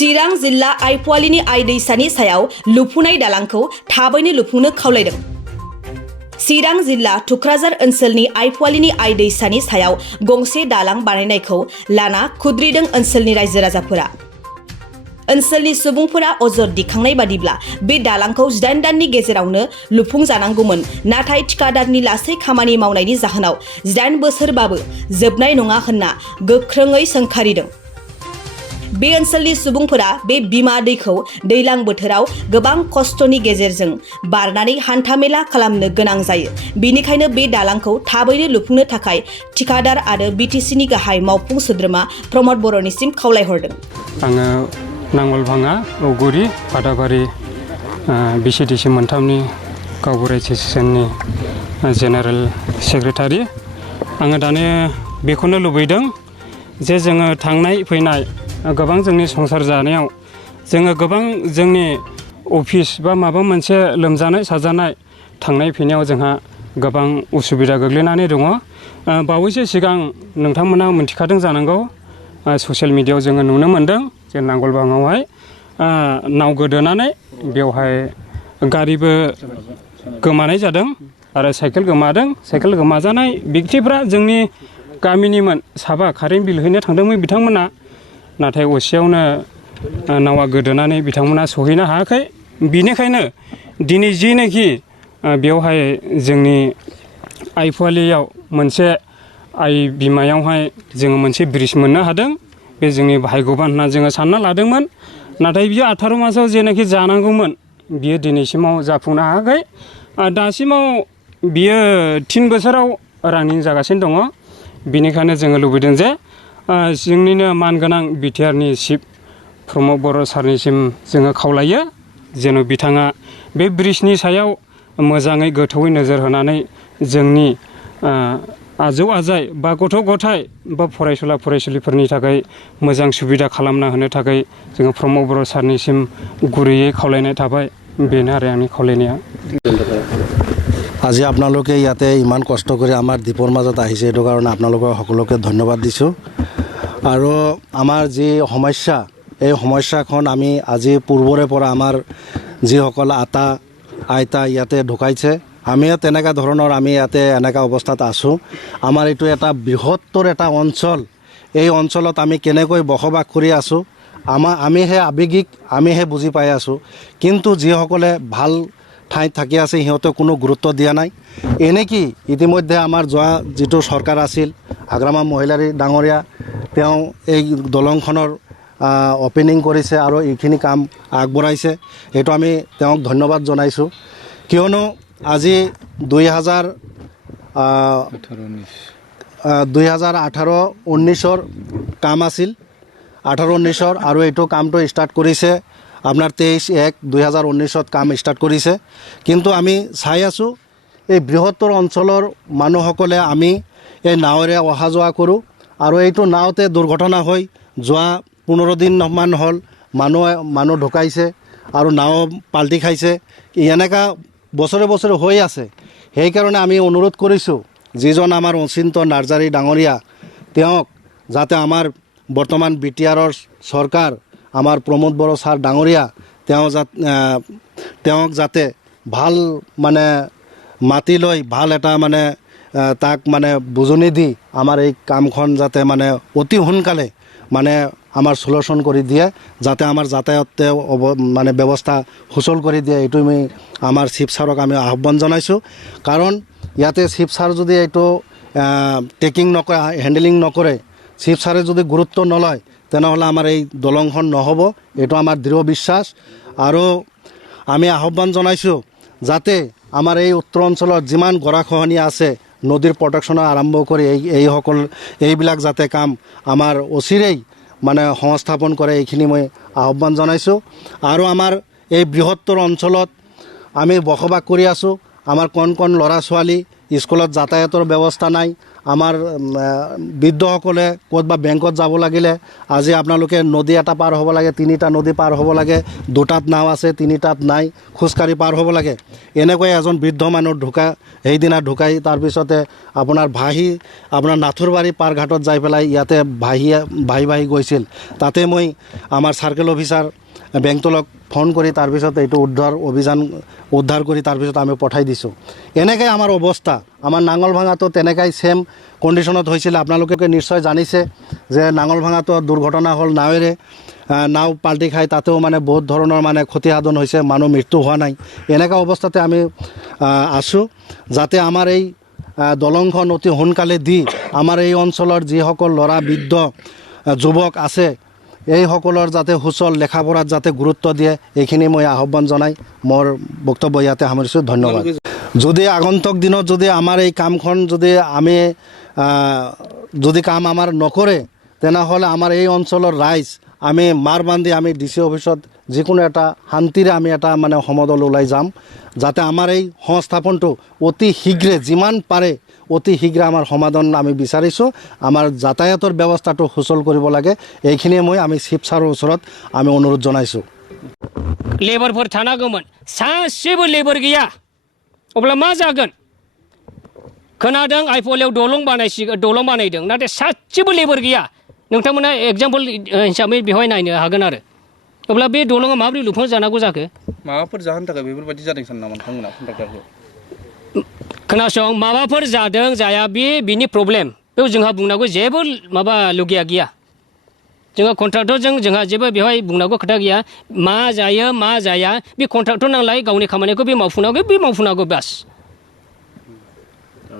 चिरां जिल्ला आइपुवालिनि आइ दैसानि सायाव लुफुनाय दालांखौ थाबैनो लुफुंनो खावलायदों। चिरां जिल्ला थुक्राझार ओनसोलनि आइपुवालिनि आइ दैसानि सायाव गंसे दालां बानायनायखौ लाना खुद्रिदों ओनसोलनि रायजो राजाफोरा। ओनसोलनि सुबुंफोरा अजद दिखांनाय बादिब्ला बे दालांखौ 8 दाननि गेजेरावनो लुफुंजानांगौमोन, नाथाय थिकादारनि लासै खामानि मावनायनि जाहोनाव 8 बोसोरबाबो जोबनाय नङा होनना गोख्रोङै सोंखारिदों। बे ओनसोलनि सुबुंफोरा बे बिमा दैखौ दैलां बोथोराव गोबां खस्थ'नि गेजेरजों बारनानै हान्थामेला खालामनो गोनां जायो। बेनिखायनो बे दालांखौ थाबैनो लुफुंनो थाखाय थिकादार आरो बिटिसिनि गाहाय मावफुं सोद्रोमा प्रमद बर'निसिम खावलायहरदों। आङो नांगलभाङा औगुरि फादाबारि बिसिडिसि मोनथामनि गावबुरा एसोसिएसननि जेनेरेल सेक्रेटारि। आङो दानो बेखौनो लुबैदों जे जोङो थांनाय फैनाय गोबां जोंनि संसार जानायाव जोङो गोबां जोंनि अफिस बा माबा मोनसे लोमजानाय साजानाय थांनाय फैनायाव जोंहा गोबां उसुबिदा गोग्लैनानै दङ। बावैसो सिगां नोंथांमोना मिथिखादों जानांगौ, ससियेल मिडियायाव जोङो नुनो मोन्दों जे नांगलबाङावहाय नाव गोदोनानै बेवहाय गारिबो गोमानाय जादों आरो साइकेल गोमादों। साइकेल गोमाजानाय व्यक्तिफ्रा जोंनि गामिनिमोन, साबा कारेन्ट बिल हैनो थांदोंमोन बिथांमोना, नाथाय असेयावनो नावा गोदोनानै बिथांमोना सहैनो हायाखै। बिनिखायनो दिनै जिनोखि बेवहाय जोंनि आइपुवालियाव मोनसे आइ बिमायावहाय जोङो मोनसे ब्रिज मोननो हादों। बे जोंनि भाग्यबान होनना जोङो सानना लादोंमोन, नाथाय बियो 18 मासाव जेनाखि जानांगौमोन बियो दिनैसिमाव जाफुंनो हायाखै। दासिमाव बियो 3 बोसोराव रानिं जागासिनो दङ। बिनिखायनो जोङो लुबैदों जे जोंनिनो मानगोनां बिटिआरनि चिफ प्रमद बर' सारनिसिम जोङो खावलायो जेन' बिथाङा बे ब्रिजनि सायाव मोजाङै गोथौयै नोजोर होनानै जोंनि आजौ आजाय बा गथ' गथाय बा फरायसुला फरायसुलिफोरनि थाखाय मोजां सुबिदा खालामना होनो थाखाय जोङो प्रमद बर' सारनिसिम गुरैयै खावलायनाय थाबाय। बेनो आरो आंनि खावलायनाया। আজি আপোনালোকে ইয়াতে ইমান কষ্ট কৰি আমাৰ দ্বীপৰ মাজত আহিছে, এইটো কাৰণে আপোনালোকক সকলোকে ধন্যবাদ দিছোঁ। আৰু আমাৰ যি সমস্যা, এই সমস্যাখন আমি আজি পূৰ্বৰে পৰা আমাৰ যিসকল আইতা ইয়াতে ঢুকাইছে, আমিও তেনেকুৱা ধৰণৰ আমি ইয়াতে এনেকুৱা অৱস্থাত আছোঁ। আমাৰ এইটো এটা বৃহত্তৰ এটা অঞ্চল, এই অঞ্চলত আমি কেনেকৈ বসবাস কৰি আছোঁ আমিহে আৱেগিক, আমিহে বুজি পাই আছোঁ। কিন্তু যিসকলে ভাল ঠাইত থাকি আছে সিহঁতে কোনো গুৰুত্ব দিয়া নাই। এনেকি ইতিমধ্যে আমাৰ যোৱা যিটো চৰকাৰ আছিল, আগ্ৰামা মহিলাৰী ডাঙৰীয়া, তেওঁ এই দলংখনৰ অপেনিং কৰিছে আৰু এইখিনি কাম আগবঢ়াইছে। এইটো আমি তেওঁক ধন্যবাদ জনাইছোঁ। কিয়নো আজি 2018-19ৰ কাম আছিল, 18-19ৰ, আৰু এইটো কামটো ষ্টাৰ্ট কৰিছে আপোনাৰ 23-1-2019ত কাম ষ্টাৰ্ট কৰিছে। কিন্তু আমি চাই আছোঁ এই বৃহত্তৰ অঞ্চলৰ মানুহসকলে আমি এই নাৱেৰে অহা যোৱা কৰোঁ, আৰু এইটো নাওতে দুৰ্ঘটনা হৈ যোৱা 15 দিনমান হ'ল মানুহ ঢুকাইছে আৰু নাও পাল্টি খাইছে। এনেকুৱা বছৰে বছৰে হৈ আছে। সেইকাৰণে আমি অনুৰোধ কৰিছোঁ যিজন আমাৰ অচিন্ত নাৰ্জাৰী ডাঙৰীয়া, তেওঁক যাতে আমাৰ বৰ্তমান বিটিআৰৰ চৰকাৰ, আমাৰ প্ৰমোদ বড়ো ছাৰ ডাঙৰীয়া, তেওঁক যাতে ভাল মানে মাতি লৈ ভাল এটা মানে তাক মানে বুজনি দি আমাৰ এই কামখন যাতে মানে অতি সোনকালে মানে আমাৰ চলুশ্যন কৰি দিয়ে, যাতে আমাৰ যাতায়াতে মানে ব্যৱস্থা সুচল কৰি দিয়ে। এইটো আমি আমাৰ চিফ ছাৰক আমি আহ্বান জনাইছোঁ। কাৰণ ইয়াতে চিফ ছাৰ যদি এইটো টেকিং নকৰে, হেণ্ডেলিং নকৰে, চিফ ছাৰে যদি গুৰুত্ব নলয়, তেনেহ'লে আমাৰ এই দলংখন নহ'ব। এইটো আমাৰ দৃঢ় বিশ্বাস। আৰু আমি আহ্বান জনাইছোঁ যাতে আমাৰ এই উত্তৰ অঞ্চলত যিমান গৰাখহনীয়া আছে, নদীৰ প্ৰটেকশ্যনৰ আৰম্ভ কৰি এইবিলাক যাতে কাম আমাৰ অচিৰেই মানে সংস্থাপন কৰে, এইখিনি মই আহ্বান জনাইছোঁ। আৰু আমাৰ এই বৃহত্তৰ অঞ্চলত আমি বসবাস কৰি আছোঁ। আমাৰ কণ ল'ৰা ছোৱালী স্কুলত যাতায়াতৰ ব্যৱস্থা নাই, আমাৰ বৃদ্ধসকলে ক'তবা বেংকত যাব লাগিলে আজি আপোনালোকে নদী এটা পাৰ হ'ব লাগে 3টা নদী পাৰ হ'ব লাগে 2টাত নাও আছে 3টাত নাই খোজকাঢ়ি পাৰ হ'ব লাগে এনেকৈ এজন বৃদ্ধ মানুহ সেইদিনা ঢুকাই তাৰপিছতে আপোনাৰ আপোনাৰ নাথুৰবাৰী পাৰঘাটত যাই পেলাই ইয়াতে ভাহি গৈছিল তাতে মই আমাৰ চাৰ্কেল অফিচাৰ বেংকটলক ফোন কৰি তাৰপিছত এইটো উদ্ধাৰ কৰি তাৰপিছত আমি পঠাই দিছোঁ এনেকৈ আমাৰ অৱস্থা আমাৰ নাঙলভাঙাটো তেনেকৈ সেম কণ্ডিশ্যনত হৈছিল আপোনালোকে নিশ্চয় জানিছে যে নাঙলভাঙাটো দুৰ্ঘটনা হ'ল নাও পাল্টি খাই তাতেও মানে বহুত ধৰণৰ মানে ক্ষতিসাধন হৈছে মানুহ মৃত্যু হোৱা নাই এনেকুৱা অৱস্থাতে আমি আছোঁ যাতে আমাৰ এই দলংখন অতি সোনকালে দি আমাৰ এই অঞ্চলৰ যিসকল ল'ৰা বৃদ্ধ যুৱক আছে এইসকলৰ যাতে সুচল লেখা পঢ়াত যাতে গুৰুত্ব দিয়ে এইখিনি মই আহ্বান জনাই মোৰ বক্তব্য ইয়াতে সামৰিছোঁ ধন্যবাদ যদি আগন্তুক দিনত যদি আমাৰ এই কামখন যদি কাম আমাৰ নকৰে তেনেহ'লে আমাৰ এই অঞ্চলৰ ৰাইজ আমি মাৰ বান্ধি আমি DC অফিচত যিকোনো এটা শান্তিৰে আমি এটা মানে সমদল ওলাই যাম যাতে আমাৰ এই সংস্থাপনটো অতি শীঘ্ৰে যিমান পাৰে অতি শীঘ্ৰে আমাৰ সমাধান আমি বিচাৰিছোঁ আমাৰ যাতায়াতৰ ব্যৱস্থাটো সুচল কৰিব লাগে এইখিনিয়ে আমি চিফ ছাৰৰ ওচৰত আমি অনুৰোধ জনাইছোঁ लेबारफोर थानांगौमोन सासेबो लेबार गैया अब्ला मा जागोन खोनादों आइफवालियाव दलं बानायदों नाथाय सासेबो लेबार गैया नोंथांमोना एग्जाम्पल हिसाबै बेवहाय नायनो हागोन आरो अब्ला बे दलङा माबोरै लुफुं जानांगौ जाखो माबाफोर जाहोननि थाखाय बेफोरबायदि जादों सानो नामा नोंथांमोना कन्ट्राक्टरखौ खोनासं माबाफोर जादों जाया बिनि प्रब्लेम बेयाव जोंहा बुंनांगौ जेबो माबा लुगैया गैया जोंहा कन्ट्राक्टरजों जोंहा जेबो बेवहाय बुंनांगौ खोथा गैया मा जायो मा जाया बे कन्ट्राक्टर नालाय गावनि खामानिखौ बे मावफुंनांगौ बास